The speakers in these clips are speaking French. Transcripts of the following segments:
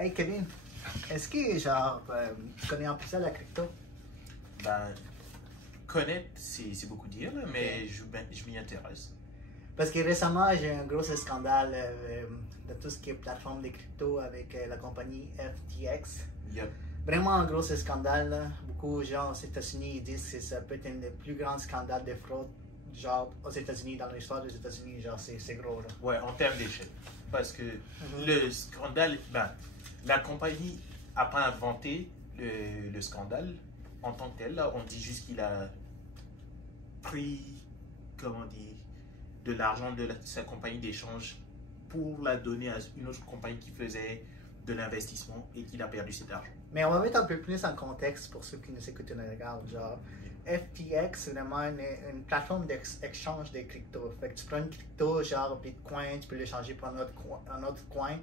Hey Kevin, est-ce que genre tu connais un peu ça la crypto? Ben, connaître, c'est beaucoup dire, là, mais je m'y intéresse. Parce que récemment j'ai eu un gros scandale de tout ce qui est plateforme de crypto avec la compagnie FTX. Yep. Vraiment un gros scandale. Là. Beaucoup de gens aux États-Unis ils disent que ça peut être un des plus grands scandales de fraude genre aux États-Unis, dans l'histoire des États-Unis, genre c'est gros là. Ouais, en termes d'échelle. Parce que le scandale, ben, la compagnie n'a pas inventé le scandale en tant que tel. Là, on dit juste qu'il a pris, comment dire, de l'argent de sa compagnie d'échange pour la donner à une autre compagnie qui faisait de l'investissement et qu'il a perdu cet argent. Mais on va mettre un peu plus en contexte pour ceux qui nous écoutent et nous regardent. Genre, FTX, c'est vraiment une plateforme d'échange des cryptos. Fait que tu prends une crypto, genre Bitcoin, tu peux l'échanger pour un autre coin.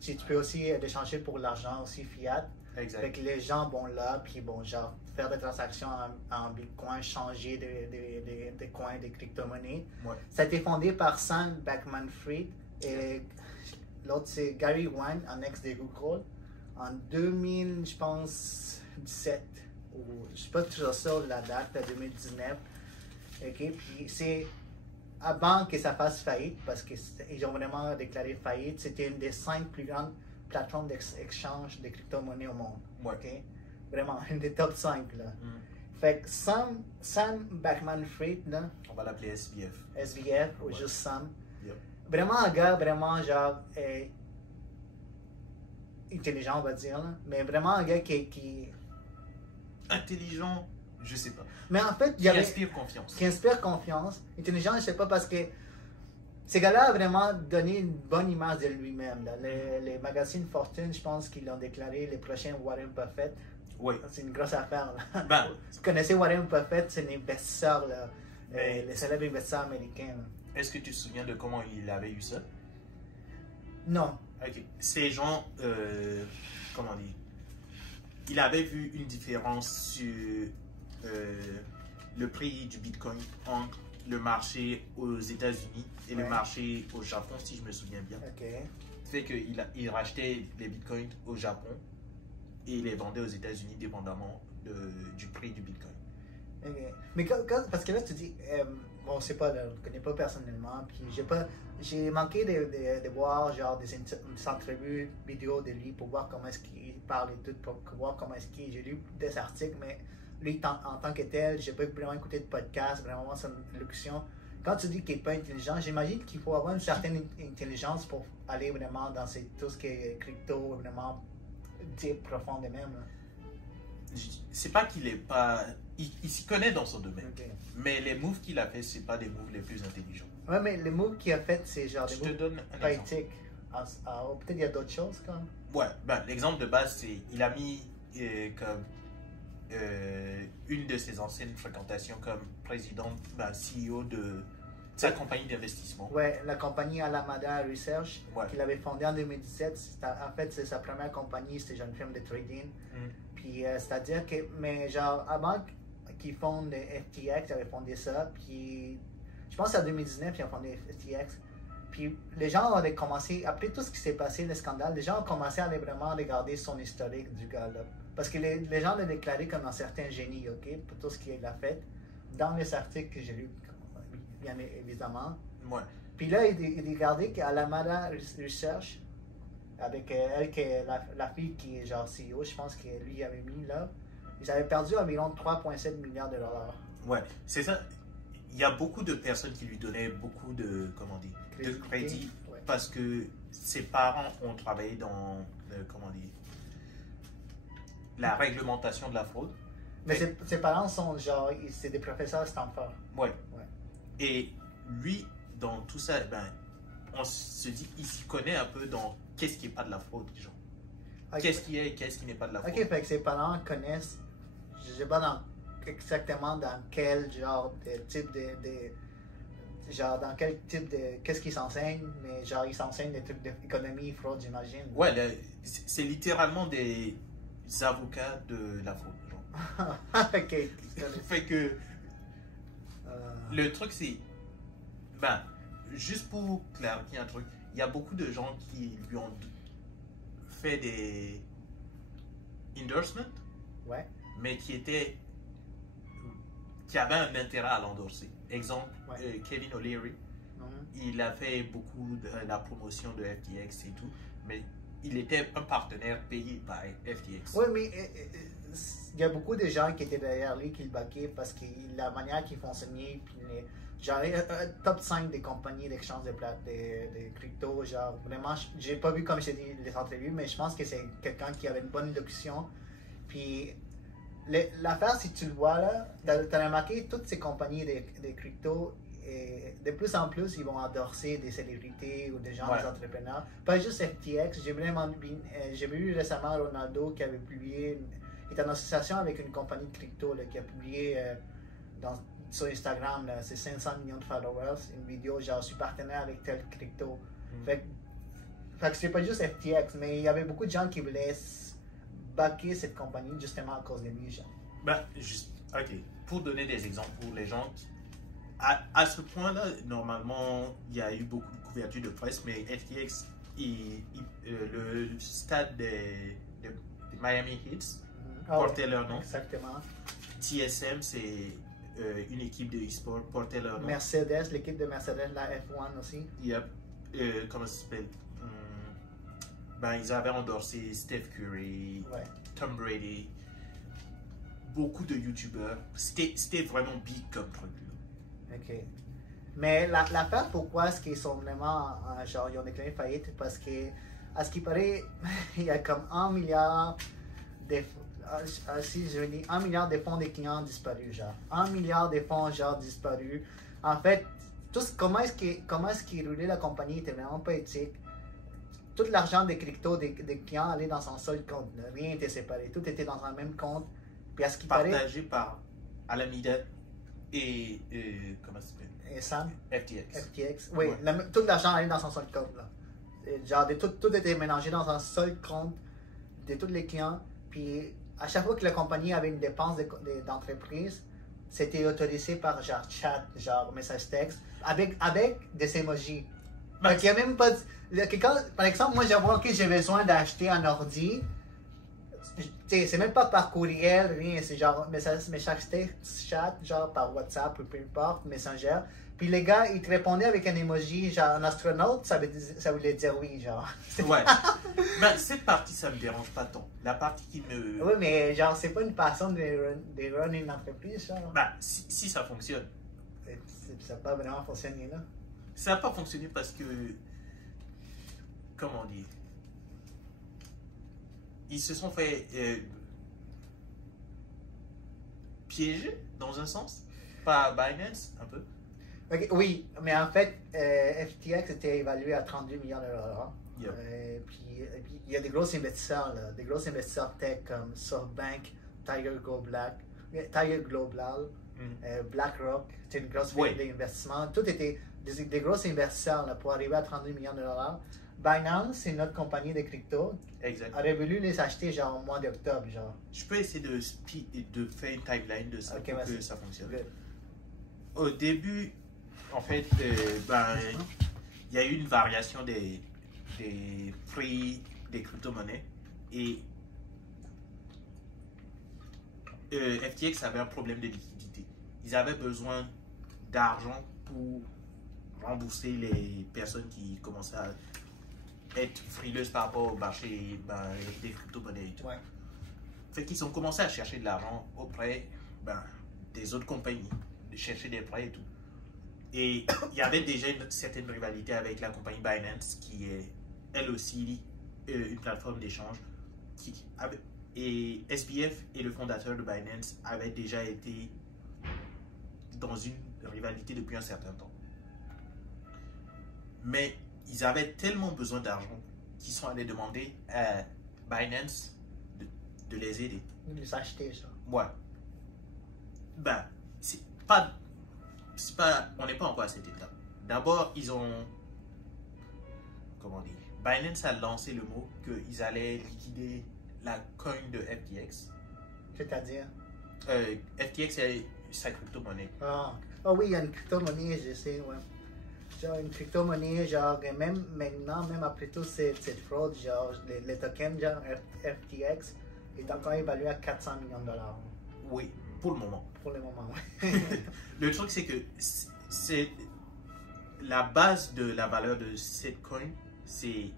Puis tu peux aussi l'échanger pour l'argent aussi fiat. Exact. Fait que les gens vont là, puis bon, genre, faire des transactions en Bitcoin, changer des coins, des crypto-monnaies. Ouais. Ça a été fondé par Sam Bankman-Fried et l'autre c'est Gary Wang, un ex de Google, en 2000, je pense, 17. Ou, je ne suis pas toujours sûr de la date, 2019. Okay? Puis c'est avant que ça fasse faillite, parce qu'ils ont vraiment déclaré faillite, c'était une des 5 plus grandes plateformes d'échange de crypto-monnaies au monde. Ouais. Okay? Vraiment, une des top 5. Là. Fait que Sam Bankman-Fried, là, on va l'appeler SBF. SBF ou juste Sam. Yep. Vraiment un gars, vraiment genre intelligent, on va dire, là. Mais vraiment un gars qui... Intelligent, je sais pas. Mais en fait, il y Qui avait... inspire confiance. Qui inspire confiance. Intelligent, je sais pas, parce que ce gars-là a vraiment donné une bonne image de lui-même. Les magazines Fortune, je pense qu'ils l'ont déclaré les prochains Warren Buffett. Oui. C'est une grosse affaire. Là. Ben, Vous connaissez Warren Buffett, c'est un investisseur, Mais- les célèbres investisseurs américains. Là. est-ce que tu te souviens de comment il avait eu ça? Non. Ok. Ces gens, comment dire, il avait vu une différence sur le prix du Bitcoin entre le marché aux États-Unis et le Ouais. marché au Japon, si je me souviens bien. OK. Fait qu'il rachetait les Bitcoins au Japon et il les vendait aux États-Unis dépendamment du prix du Bitcoin. Ok. Mais parce que là, tu dis, bon, c'est pas, là, je ne connais pas personnellement, puis j'ai manqué de voir genre des entrevues vidéo de lui pour voir comment est-ce qu'il parle et tout, pour voir comment est-ce qu'il... J'ai lu des articles, mais lui, en tant que tel, j'ai pas vraiment écouté de podcast, vraiment son élocution. Quand tu dis qu'il n'est pas intelligent, j'imagine qu'il faut avoir une certaine intelligence pour aller vraiment dans tout ce qui est crypto, vraiment deep, profond de même. Là. C'est pas qu'il est pas. Il s'y connaît dans son domaine. Ok. Mais les moves qu'il a fait, c'est pas des moves les plus intelligents. Ouais, mais le move qu'il a fait, c'est genre Je des te moves donne un pas exemple. éthiques. Peut-être il y a d'autres choses comme. Ouais, ben, l'exemple de base, c'est il a mis comme une de ses anciennes fréquentations comme président, ben, CEO de sa compagnie d'investissement. Ouais, la compagnie Alameda Research Ouais. qu'il avait fondée en 2017. En fait, c'est sa première compagnie, c'était genre une firme de trading. Puis c'est-à-dire que, mais genre, avant qu'ils fondent FTX, ils avaient fondé ça. Puis je pense qu'en 2019, ils ont fondé FTX. Puis les gens avaient commencé, après tout ce qui s'est passé, le scandale, les gens ont commencé à aller vraiment regarder son historique du gars-là. Parce que les gens l'ont déclaré comme un certain génie, ok, pour tout ce qu'il a fait. Dans les articles que j'ai lus, bien évidemment. Ouais. Puis là, il regardait qu'Alameda Research, avec elle, qui est la fille qui est genre CEO, je pense que lui avait mis là, ils avaient perdu environ 3,7 milliards de dollars. Ouais, c'est ça. Il y a beaucoup de personnes qui lui donnaient beaucoup de, comment dire, de crédit Ouais. parce que ses parents ont travaillé dans, comment dire, la réglementation de la fraude. Mais ses parents sont genre, c'est des professeurs à Stanford. Ouais. Ouais. Et lui, dans tout ça, ben, on se dit, il s'y connaît un peu dans qu'est-ce qui n'est pas de la fraude, genre. Ok. Qu'est-ce qui est et qu'est-ce qui n'est pas de la fraude. Ok, fait que ses parents connaissent, je sais pas exactement dans quel genre de type genre dans quel type de, qu'est-ce qu'ils s'enseignent, mais genre ils s'enseignent des trucs d'économie, fraude, j'imagine. Ouais, c'est littéralement des avocats de la fraude, genre. Ok. Fait que le truc, c'est, ben, juste pour clarifier un truc, il y a beaucoup de gens qui lui ont fait des endorsements, Ouais. mais qui avaient un intérêt à l'endorser. Exemple, Ouais. Kevin O'Leary, il a fait beaucoup de la promotion de FTX et tout, mais il était un partenaire payé par FTX. Oui, mais il y a beaucoup de gens qui étaient derrière lui qui le baquaient parce que la manière qu'il fonctionnait, puis genre, top 5 des compagnies d'exchange de crypto, genre, vraiment, j'ai pas vu, comme je t'ai dit, les entrevues, mais je pense que c'est quelqu'un qui avait une bonne élocution. Puis, l'affaire, si tu le vois là, t'as remarqué, toutes ces compagnies de crypto, et de plus en plus, ils vont endorser des célébrités ou des gens, des entrepreneurs. Pas juste FTX. J'ai vu récemment Ronaldo qui avait publié, il est en association avec une compagnie de crypto là, qui a publié sur Instagram, c'est 500 millions de followers, une vidéo genre, je suis partenaire avec tel crypto. Fait que c'est pas juste FTX, mais il y avait beaucoup de gens qui voulaient backer cette compagnie justement à cause de lui. Genre. Ben, ok. Pour donner des exemples pour les gens à ce point-là, normalement, il y a eu beaucoup de couverture de presse, mais FTX, le stade des Miami Heat portait leur nom. Exactement. TSM, c'est une équipe de e-sport, portait leur nom. Mercedes, l'équipe de Mercedes, la F1 aussi. Yep. Comment ça s'appelle? Ben, ils avaient endorsé Steph Curry, Tom Brady, beaucoup de YouTubeurs. C'était vraiment big comme truc. OK. Mais l'affaire, pourquoi est-ce qu'ils sont vraiment, genre, ils ont déclaré faillite? Parce que, à ce qui paraît, il y a comme 1 milliard si je dis 1 milliard de fonds des clients disparus, genre. 1 milliard de fonds, genre, disparus. En fait, comment est-ce qu'ils roulaient la compagnie était vraiment pas éthique. Tout l'argent des cryptos des clients allait dans son seul compte. Là. Rien n'était séparé. Tout était dans un même compte. Puis à ce qui partagé par Alameda et comment ça s'appelle? Et Sam? FTX. Oui, tout l'argent allait dans son seul compte. Là. Genre, tout était mélangé dans un seul compte de tous les clients. Puis à chaque fois que la compagnie avait une dépense d'entreprise, c'était autorisé par genre chat, genre message texte, avec des emojis. Donc, il y a même pas. Par exemple, moi, j'ai besoin d'acheter un ordi. C'est même pas par courriel, rien. C'est genre message texte, chat, genre par WhatsApp ou peu importe, Messenger. Puis les gars, ils te répondaient avec un emoji, genre un astronaute, ça voulait dire oui, genre. Ouais. Ben, cette partie, ça me dérange pas tant. La partie qui me. Oui, mais genre, c'est pas une façon de run une entreprise, genre. Ben, si ça fonctionne. Ça n'a pas vraiment fonctionné, là. Ça n'a pas fonctionné parce que. Comment dire? Ils se sont fait piéger, dans un sens, par Binance, un peu. Okay, oui, mais en fait, FTX était évalué à 32 millions de dollars. Yep. Puis il y a des gros investisseurs, là, des gros investisseurs tech comme SoftBank, Tiger Global, BlackRock, c'est une grosse firme d'investissement. Tout était des gros investisseurs là, pour arriver à 32 millions de dollars. Binance, c'est notre compagnie de crypto. Exact. Aurait voulu les acheter genre au mois d'octobre, genre. Je peux essayer de faire une timeline de ça pour que ça fonctionne. Good. Au début, en fait, il y a eu une variation des prix des crypto-monnaies et FTX avait un problème de liquidité. Ils avaient besoin d'argent pour rembourser les personnes qui commençaient à être frileuses par rapport au marché des crypto-monnaies et tout. Ouais. Fait qu'ils ont commencé à chercher de l'argent auprès des autres compagnies, de chercher des prêts et tout. Et il y avait déjà une certaine rivalité avec la compagnie Binance, qui est elle aussi une plateforme d'échange. Et SBF et le fondateur de Binance avaient déjà été dans une rivalité depuis un certain temps. Mais ils avaient tellement besoin d'argent qu'ils sont allés demander à Binance de les aider. De les acheter, ça. Ouais. Ben, on n'est pas encore à cette étape. D'abord, ils ont, comment dire, Binance a lancé le mot qu'ils allaient liquider la coin de FTX. C'est-à-dire? FTX est sa crypto-monnaie. Ah oui, il y a une crypto-monnaie, je sais, ouais. genre une crypto-monnaie, genre, et même maintenant, même après toute cette fraude, genre, les tokens, genre FTX, est encore évalué à 400 millions de dollars. Oui, pour le moment. Pour le moment, oui. Le truc, c'est que c'est la base de la valeur de cette coin, c'est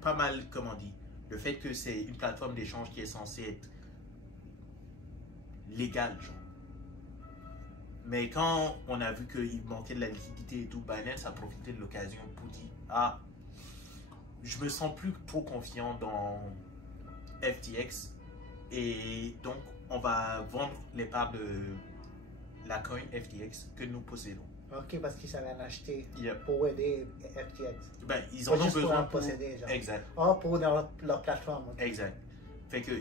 pas mal, comme on dit, le fait que c'est une plateforme d'échange qui est censée être légale, genre. Mais quand on a vu qu'il manquait de la liquidité et tout, Binance a profité de l'occasion pour dire, ah, je me sens plus trop confiant dans FTX et donc on va vendre les parts de la coin FTX que nous possédons. Ok, parce qu'ils savaient en acheter Yep. pour aider FTX. Ben, ils Pas en ont juste pour besoin en posséder, genre. Exact, Ah, pour leur plateforme. Ok. exact. Fait que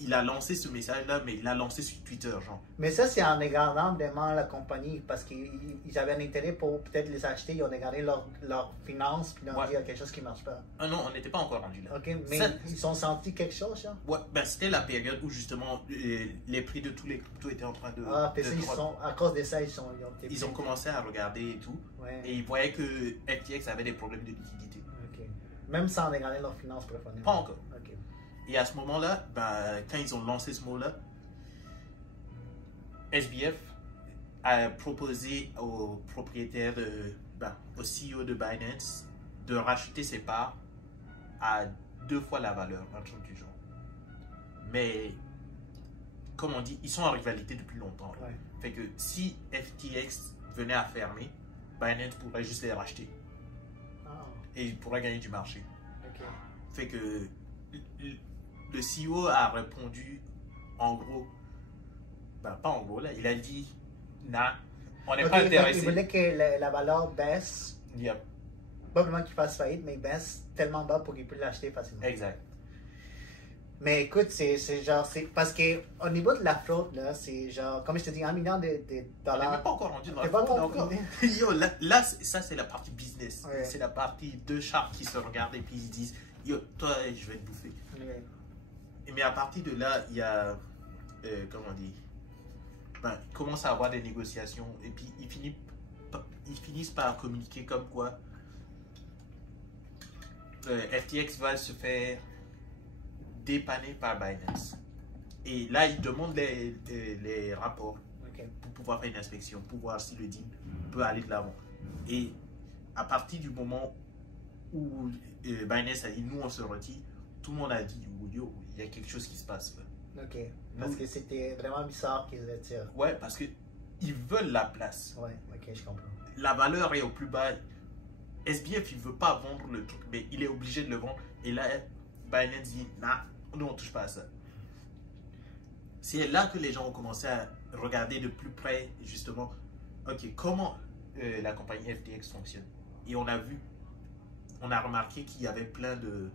il a lancé ce message-là, mais il l'a lancé sur Twitter, genre. Mais ça, c'est en regardant vraiment la compagnie, parce qu'ils avaient un intérêt pour peut-être les acheter, ils ont regardé leurs finances, puis ils ont Ouais. dit il y a quelque chose qui ne marche pas. Ah non, on n'était pas encore rendu là. Ok, mais Ça- ils ont senti quelque chose, genre? Ouais, ben, c'était la période où justement les prix de tous les cryptos étaient en train de... Ah, puis de ça, à cause de ça, ils ont été ils ont commencé à regarder et tout, Ouais. et ils voyaient que FTX avait des problèmes de liquidité. Ok. Même sans regarder leurs finances profondément. Pas encore. Ok. Et à ce moment-là, ben, quand ils ont lancé ce mot-là, SBF a proposé au propriétaire, au CEO de Binance, de racheter ses parts à 2 fois la valeur, un truc du genre. Mais, comme on dit, ils sont en rivalité depuis longtemps. Là. Ouais. Fait que si FTX venait à fermer, Binance pourrait juste les racheter Ah, et il pourrait gagner du marché. ok. Fait que le CEO a répondu en gros, ben pas en gros là, il a dit, nah, on n'est Ok, pas fait qu'ils intéressé. voulaient que la valeur baisse, Yep, pas vraiment qu'il fasse faillite, mais baisse tellement bas pour qu'ils puissent l'acheter facilement. exact. Mais écoute, c'est genre, c'est parce que au niveau de la fraude, là, c'est genre, comme je te dis, 1 million de On n'est dollars. même pas encore rendu dans T'es la pas fraude encore- encore. Yo, là, ça c'est la partie business. Ouais. C'est la partie deux chars qui se regardent et puis ils se disent, yo, toi, je vais te bouffer. Ouais. Mais à partir de là, il y a, comment on dit, ben, il commence à avoir des négociations et puis ils finissent par communiquer comme quoi FTX va se faire dépanner par Binance. Et là, ils demandent les rapports Ok. pour pouvoir faire une inspection, pour voir si le deal peut aller de l'avant. Et à partir du moment où Binance a dit nous on se retire, tout le monde a dit yo, il y a quelque chose qui se passe. Là. Ok. Parce Oui. que c'était vraiment bizarre qu'ils retirent. Ouais, parce que ils veulent la place. Ouais, ok, je comprends. La valeur est au plus bas. SBF, il veut pas vendre le truc, mais il est obligé de le vendre. Et là, Binance dit, nah, nous on touche pas à ça. C'est là que les gens ont commencé à regarder de plus près, justement, ok, comment la compagnie FTX fonctionne. Et on a vu, on a remarqué qu'il y avait plein de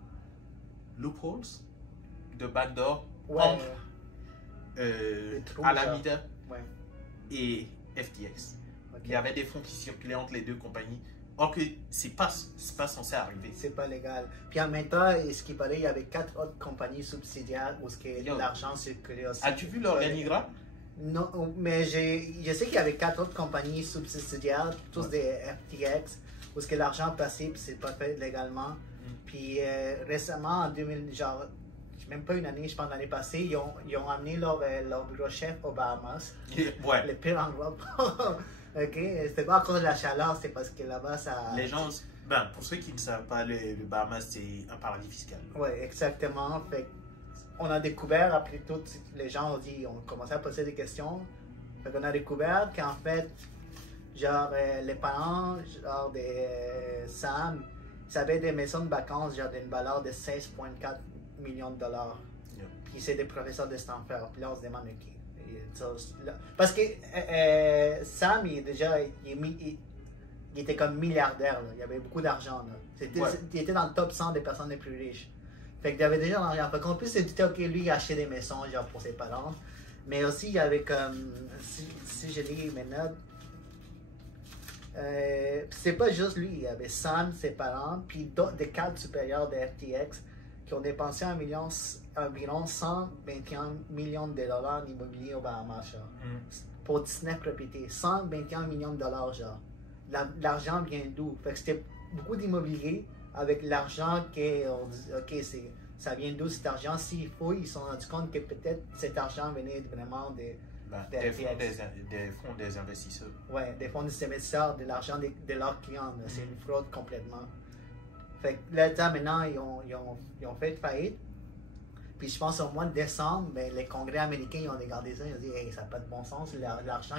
loopholes, de backdoor Ouais. entre Des trous, Alameda Ouais. et FTX. Ok. Il y avait des fonds qui circulaient entre les deux compagnies. Or que c'est pas censé arriver. C'est pas légal. Puis en même temps, ce qu'il paraît, il y avait 4 autres compagnies subsidiaires où Yo. l'argent circulait aussi. As-tu vu l'organigramme? Non, mais je sais qu'il y avait 4 autres compagnies subsidiaires, tous des FTX, où ce que l'argent passait puis c'est pas fait légalement. Puis récemment, en 2000, genre, même pas une année, je pense l'année passée, ils ont amené leur bureau chef aux Bahamas. Ouais. Le pire endroit. Ok, c'était pas à cause de la chaleur, c'est parce que là-bas ça. Les gens, ben, pour ceux qui ne savent pas, le Bahamas c'est un paradis fiscal. Ouais, exactement. Fait on a découvert, après tout, les gens ont commencé à poser des questions. Fait qu'on a découvert qu'en fait, genre, les parents, genre, de Sam, ils avaient des maisons de vacances, genre, d'une valeur de 16,4 millions de dollars. Yeah. Puis c'est des professeurs de Stanford. Puis là, on se demande, ok. Parce que Sam, il était comme milliardaire. Là. Il avait beaucoup d'argent. Ouais. Il était dans le top 100 des personnes les plus riches. Fait qu'il avait déjà de l'argent. Fait qu'en plus, c'était ok, lui, il achetait des maisons genre, pour ses parents. Mais aussi, il y avait comme. Si je lis mes notes. C'est pas juste lui. Il y avait Sam, ses parents, puis des cadres supérieurs de FTX qui ont dépensé environ 121 millions de dollars en immobilier au Bahamas, genre, pour 19 propriétés. 121 millions de dollars, genre. l'argent vient d'où? Fait que c'était beaucoup d'immobilier avec l'argent qu'on dit, OK, ça vient d'où cet argent? S'il faut, ils se sont rendus compte que peut-être cet argent venait vraiment Des FTX. fonds des investisseurs. Ouais, des fonds des investisseurs, de l'argent de leurs clients. C'est une fraude complètement. Fait que là, maintenant, ils ont fait faillite. Puis je pense au mois de décembre, ben, les congrès américains ils ont regardé ça, ils ont dit hey, ça n'a pas de bon sens, l'argent,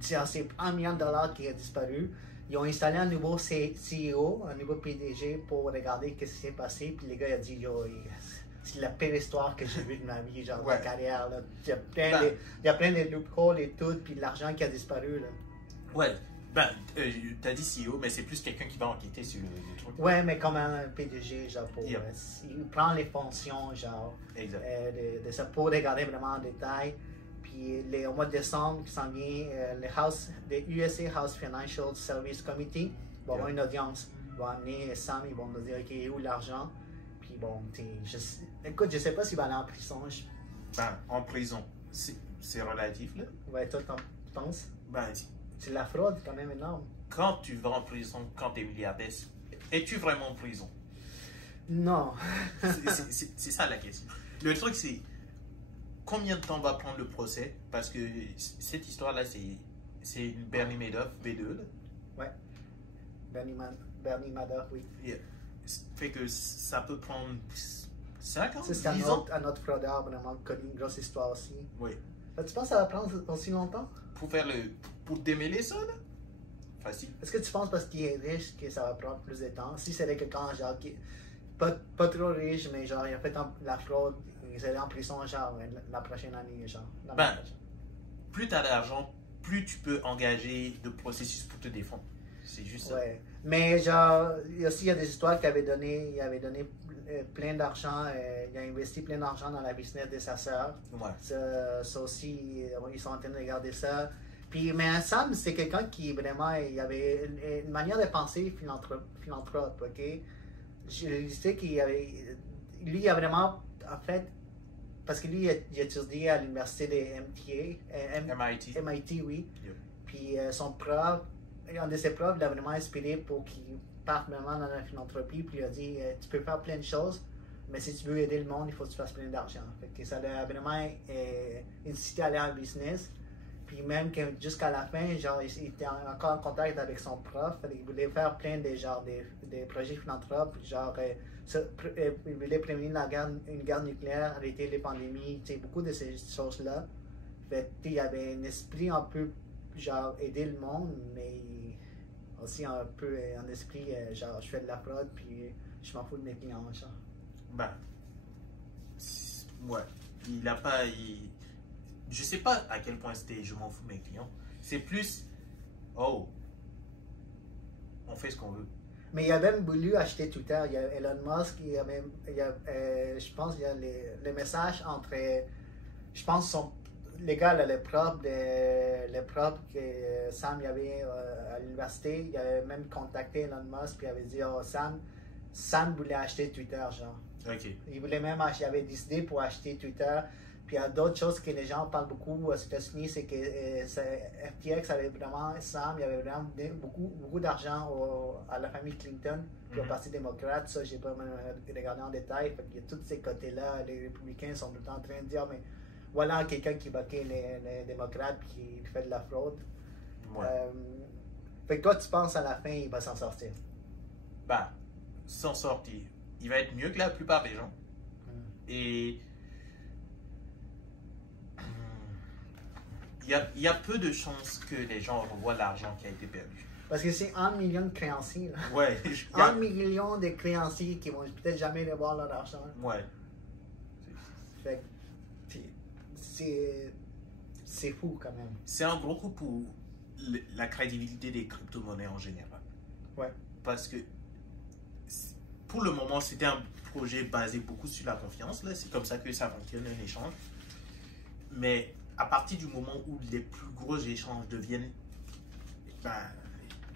c'est $1 million qui a disparu. Ils ont installé un nouveau CEO, un nouveau PDG pour regarder ce qui s'est passé. Puis les gars, ils ont dit yo, c'est la pire histoire que j'ai vue de ma vie, genre de carrière. Là. Il y a plein de loopholes et tout, puis l'argent qui a disparu. Là. Ouais. T'as dit CEO, mais c'est plus quelqu'un qui va enquêter sur le truc. Ouais, mais comme un PDG, genre, il prend les fonctions, genre, de ça pour regarder vraiment en détail. Puis au mois de décembre, qui s'en vient, le USA House Financial Service Committee va avoir une audience. Ils vont amener Sam, ils vont nous dire, OK, où l'argent? Puis bon, écoute, je sais pas s'il va aller en prison. En prison, c'est relatif, là. Ouais, toi, t'en penses? C'est la fraude quand même énorme. Quand tu vas en prison, quand tu es milliardaire, es-tu vraiment en prison? Non. C'est ça la question. Le truc, c'est combien de temps va prendre le procès? Parce que cette histoire-là, c'est une Bernie Madoff B2. Là. Ouais. Bernie Madoff, oui. Yeah. Fait que ça peut prendre 5 ans, c'est un autre fraudeur vraiment connu, une grosse histoire aussi. Oui. Tu penses que ça va prendre aussi longtemps? Pour démêler ça, là? Facile. Est-ce que tu penses parce qu'il est riche que ça va prendre plus de temps? Si c'était quelqu'un genre qui pas trop riche, mais genre il a fait la fraude, il serait en prison genre la prochaine année, genre. Plus tu as d'argent, plus tu peux engager de processus pour te défendre. C'est juste ça. Ouais. Mais genre, il y a des histoires qu'il avait donné plein d'argent, il a investi plein d'argent dans la business de sa sœur. Ouais. Ça aussi, ils sont en train de regarder ça. Puis, mais Sam, c'est quelqu'un qui vraiment, il avait une manière de penser philanthrope, ok? Je sais lui, il a vraiment, en fait, parce que lui, il a étudié à l'université de MIT, oui. Yep. Puis son prof, un de ses profs l'a vraiment inspiré pour qu'il parte vraiment dans la philanthropie. Puis il a dit, tu peux faire plein de choses, mais si tu veux aider le monde, il faut que tu fasses plein d'argent. Fait que ça l'a vraiment incité à aller en business. Puis même jusqu'à la fin, genre, il était encore en contact avec son prof. Il voulait faire plein de projets philanthropes. Genre, il voulait prévenir une guerre nucléaire, arrêter les pandémies, beaucoup de ces choses-là. Fait il y avait un esprit un peu, genre, aider le monde, mais aussi un peu un esprit, genre, je fais de la fraude, puis je m'en fous de mes clients, genre. Ouais. Il a pas... Je sais pas à quel point c'était je m'en fous de mes clients. C'est plus, on fait ce qu'on veut. Mais il a même voulu acheter Twitter. Il y a Elon Musk, je pense qu'il y a les messages entre, je pense, les gars, les profs que Sam y avait à l'université, il avait même contacté Elon Musk et il avait dit, Sam voulait acheter Twitter, genre. Ok. Il voulait même acheter, il avait décidé pour acheter Twitter. Puis il y a d'autres choses que les gens parlent beaucoup aux États-Unis, c'est que FTX avait vraiment, Sam, il y avait vraiment beaucoup d'argent à la famille Clinton, puis au Parti démocrate. Ça, j'ai pas regardé en détail. Fait qu'il y a tous ces côtés-là. Les républicains sont tout le temps en train de dire, mais voilà quelqu'un qui battait les démocrates puis qui fait de la fraude. Ouais. Fait que toi, tu penses à la fin, il va s'en sortir? S'en sortir. Il va être mieux que la plupart des gens. Et il y a peu de chances que les gens revoient l'argent qui a été perdu. Parce que c'est 1 million de créanciers. Là. Ouais. 1 million de créanciers qui vont peut-être jamais revoir leur argent. Ouais. Fait que c'est fou quand même. C'est un gros coup pour la crédibilité des crypto-monnaies en général. Ouais. Parce que pour le moment, c'était un projet basé beaucoup sur la confiance. C'est comme ça que ça fonctionne un échange. Mais à partir du moment où les plus gros échanges deviennent,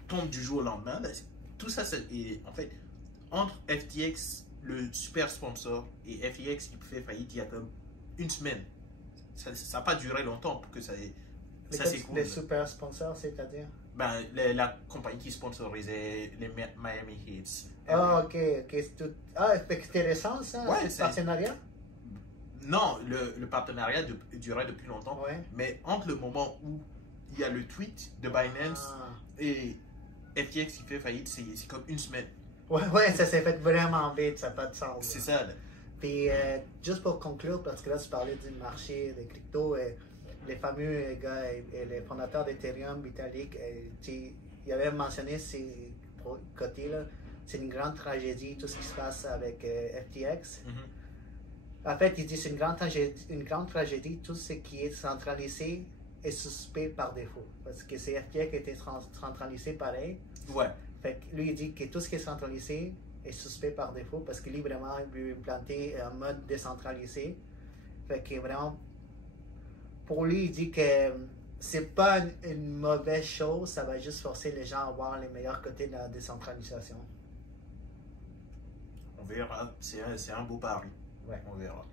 tombent du jour au lendemain, tout ça, en fait, entre FTX, le super sponsor, et FTX qui fait faillite il y a comme une semaine. Ça n'a pas duré longtemps pour que ça s'écoule. Les super sponsors, c'est-à-dire? Ben, la compagnie qui sponsorisait les Miami Heat. Ah, ok, c'est tout. Ah, fait que c'était récent, ça, Ouais, ce partenariat? Non, le partenariat durait depuis longtemps. Ouais. Mais entre le moment où il y a le tweet de Binance et FTX qui fait faillite, c'est comme une semaine. Ouais, ça s'est fait vraiment vite, ça n'a pas de sens. C'est ça. Là. Puis, juste pour conclure, parce que là, tu parlais du marché des cryptos, les fameux gars et les fondateurs d'Ethereum, Vitalik, ils avaient mentionné ces côtés-là. C'est une grande tragédie, tout ce qui se passe avec FTX. En fait, il dit que c'est une grande tragédie, tout ce qui est centralisé est suspect par défaut. Parce que c'est FTX qui était centralisé pareil. Ouais. Fait que lui, il dit que tout ce qui est centralisé est suspect par défaut parce que lui, vraiment, il veut implanter un mode décentralisé. Fait que vraiment, pour lui, il dit que c'est pas une mauvaise chose, ça va juste forcer les gens à voir les meilleurs côtés de la décentralisation. On verra. C'est un beau pari. Ouais. On verra.